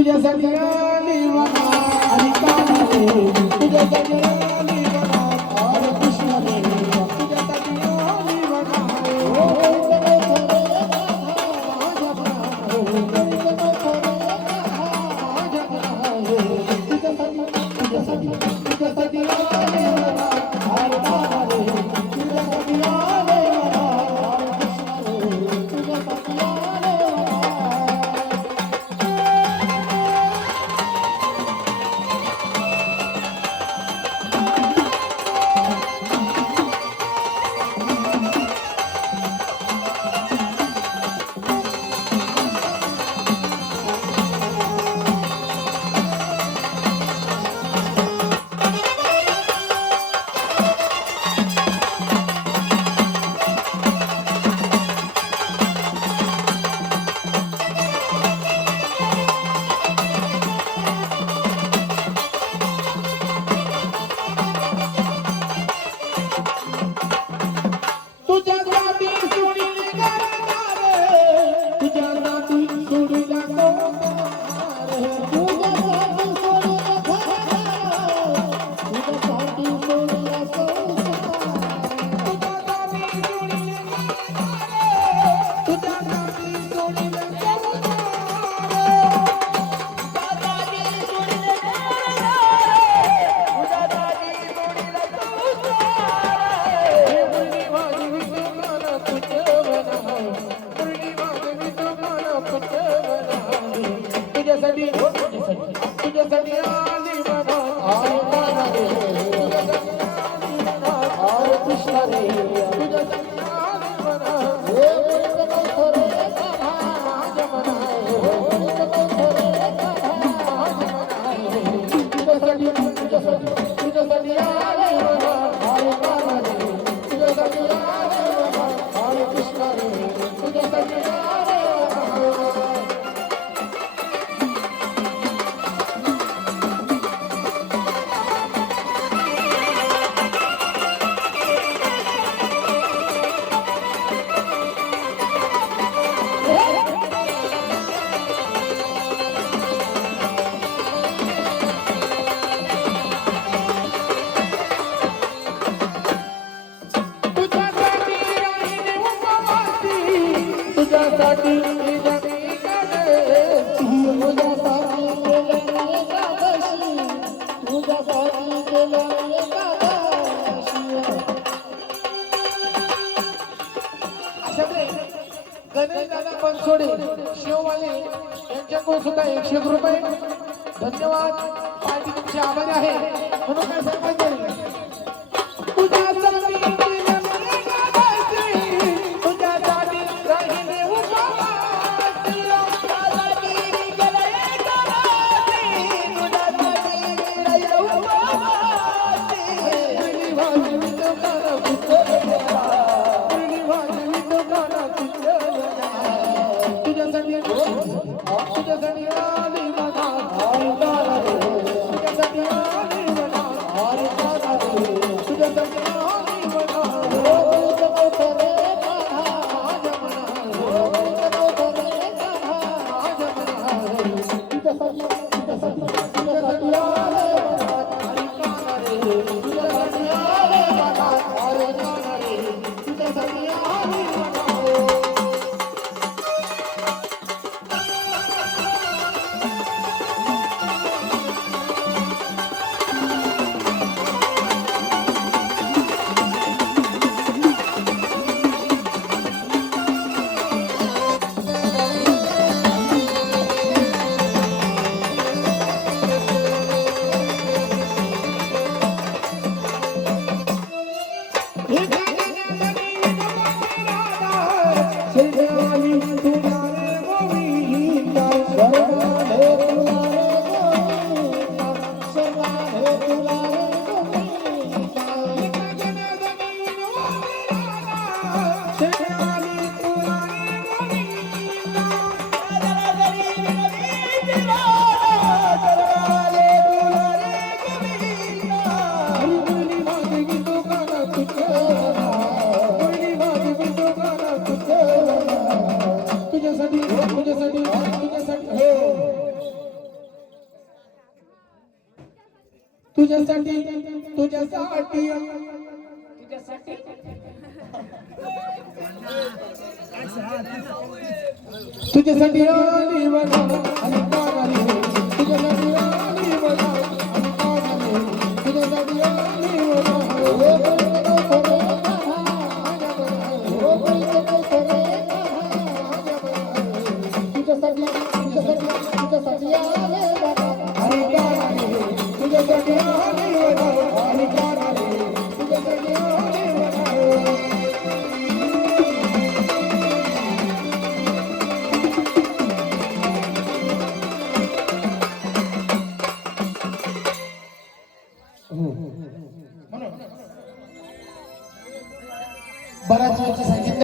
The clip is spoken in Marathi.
तुझ्यासाठी आली वना आणि काना रे तुझ्यासाठी आली वना अरे कृष्ण रे तुझ्यासाठी आली वना तुझ्यासाठी आली वना अरे काना रे तुझ्यासाठी आली वना अरे कृष्ण रे तुझ्यासाठी आली तुझ्यासाठी आली वना अरे काना रे अरे कृष्ण रे तुझ्यासाठी आली वना तुझ्यासाठी आली वना अरे काना रे तुझ्यासाठी आली वना अरे कृष्ण रे तुझ्यासाठी आली वना तुझ्यासाठी गणेश दादा बनसोडे शिववाले यांच्याकडून सुद्धा 101 रुपये धन्यवाद. पार्टी तुमची आभारी आहे म्हणून काय सांगायचं तुझ्यासाठी आली वना अरे काना रे तुझ्यासाठी आली वना अरे काना रे तुझ्यासाठी आली वना तुझ्यासाठी तुझ्यासाठी तुझ्यासाठी तुझ्यासाठी तुझ्यासाठी आली बघा आणि पागाली तुझ्यासाठी आली बघा आणि पागाली तुझ्यासाठी आली बघा तुझ्यासाठी आले बघा आणि पागाली तुझ्यासाठी आली बघा आणि पागाली तुझ्यासाठी आली बघा बराच वेळची